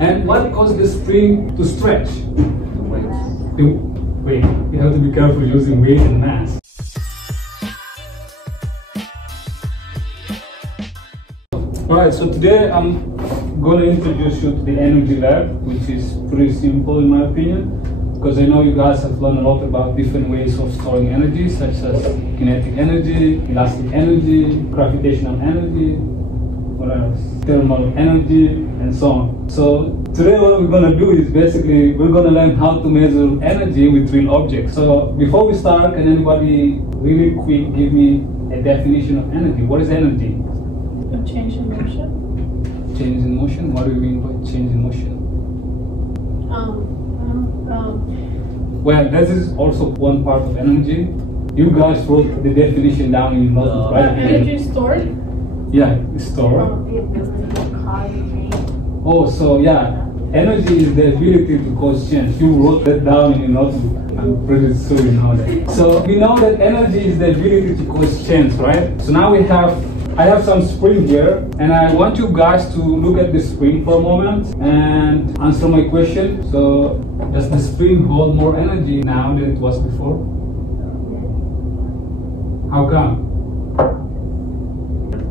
And what caused the spring to stretch? The weight. You have to be careful using weight and mass. Alright, so today I'm going to introduce you to the energy lab, which is pretty simple in my opinion, because I know you guys have learned a lot about different ways of storing energy, such as kinetic energy, elastic energy, gravitational energy, what else? Thermal energy, and so on. So today what we're going to do is basically we're going to learn how to measure energy with real objects. So before we start, can anybody really quick give me a definition of energy? What is energy? A change in motion. Change in motion? What do you mean by change in motion? Well, this is also one part of energy. You guys wrote the definition down in your notebook, right? Energy stored? Yeah, it's stored. The ability to cause change. Oh, so yeah, energy is the ability to cause change. You wrote that down in your notebook. I'm pretty sure you know that. So we know that energy is the ability to cause change, right? So now I have some spring here, and I want you guys to look at the spring for a moment and answer my question. So, does the spring hold more energy now than it was before? How come?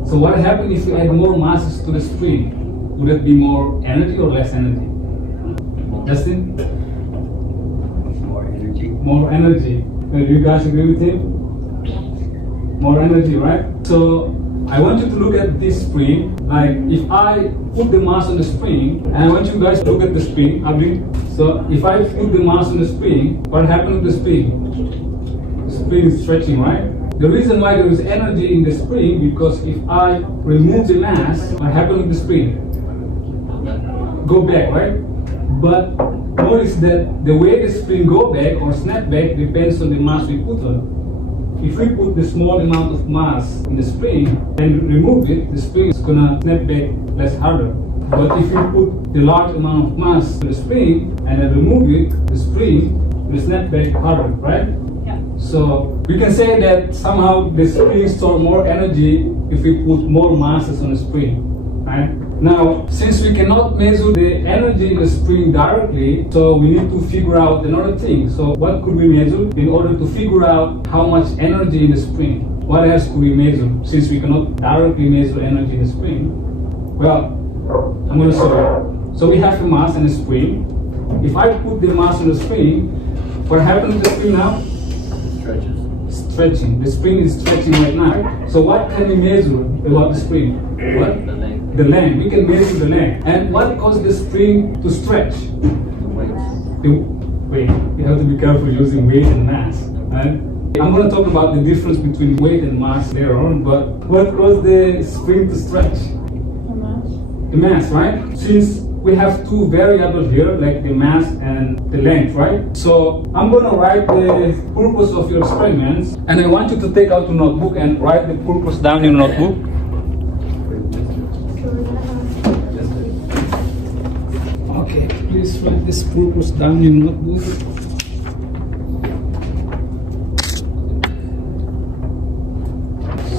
So what happens if you add more masses to the spring? Would it be more energy or less energy? Justin? More energy. More energy. Do you guys agree with him? More energy, right? So, I want you to look at this spring. Like if I put the mass on the spring, and I want you guys to look at the spring. So if I put the mass on the spring, what happened to the spring? The spring is stretching, right? The reason why there is energy in the spring, because if I remove the mass, what happened to the spring? Go back, right? But notice that the way the spring go back or snap back depends on the mass we put on. If we put the small amount of mass in the spring and remove it, the spring is gonna snap back less harder. But if we put the large amount of mass in the spring and then remove it, the spring will snap back harder, right? Yeah. So we can say that somehow the spring stores more energy if we put more masses on the spring, right? Now, since we cannot measure the energy in the spring directly, so we need to figure out another thing. So what could we measure in order to figure out how much energy in the spring? What else could we measure since we cannot directly measure energy in the spring? Well, I'm going to show you. So we have a mass in the spring. If I put the mass in the spring, what happens to the spring now? Stretches. Stretching. The spring is stretching right now. So what can we measure about the spring? What? The length. The length. We can measure the length. And what caused the spring to stretch? The weight. The weight. You have to be careful using weight and mass. Right? I'm going to talk about the difference between weight and mass later on, but what caused the spring to stretch? The mass. The mass, right? Since we have two variables here, like the mass and the length, right? So I'm going to write the purpose of your experiments, and I want you to take out your notebook and write the purpose down in your notebook. Okay, please write this purpose down in your notebook.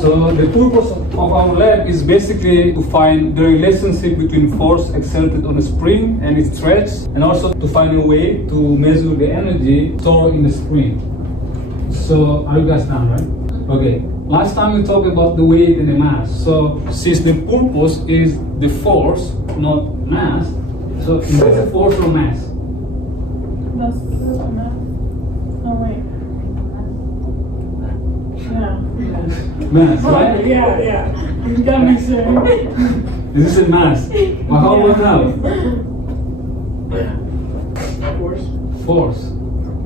So the purpose of our lab is basically to find the relationship between force exerted on a spring and its stretch, and also to find a way to measure the energy stored in the spring. So are you guys done, right? Okay. Last time we talked about the weight and the mass. So since the purpose is the force, not mass, so is it a force or mass? That's the mass. Oh, wait. Yeah. Mass, right? Yeah. You got me, sir. This is a mass. Well, how about now? Force. Force.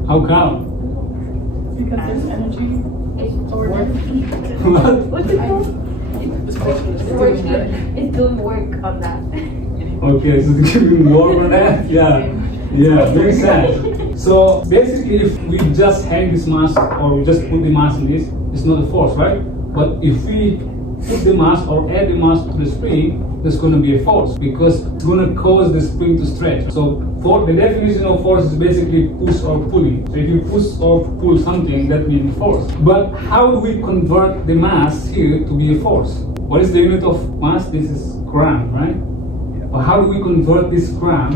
How come? Because there's energy stored. What? What's it called? It's doing work on that. Okay, so to give you more on that? Yeah, makes sense. So basically, if we just hang this mass or we just put the mass in this, it's not a force, right? But if we put the mass or add the mass to the spring, there's going to be a force because it's going to cause the spring to stretch. So for the definition of force is basically push or pulling. So if you push or pull something, that means force. But how do we convert the mass here to be a force? What is the unit of mass? This is gram, right? But how do we convert this cramp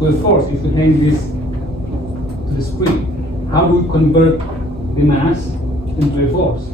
to a force if we hang this to the spring? How do we convert the mass into a force?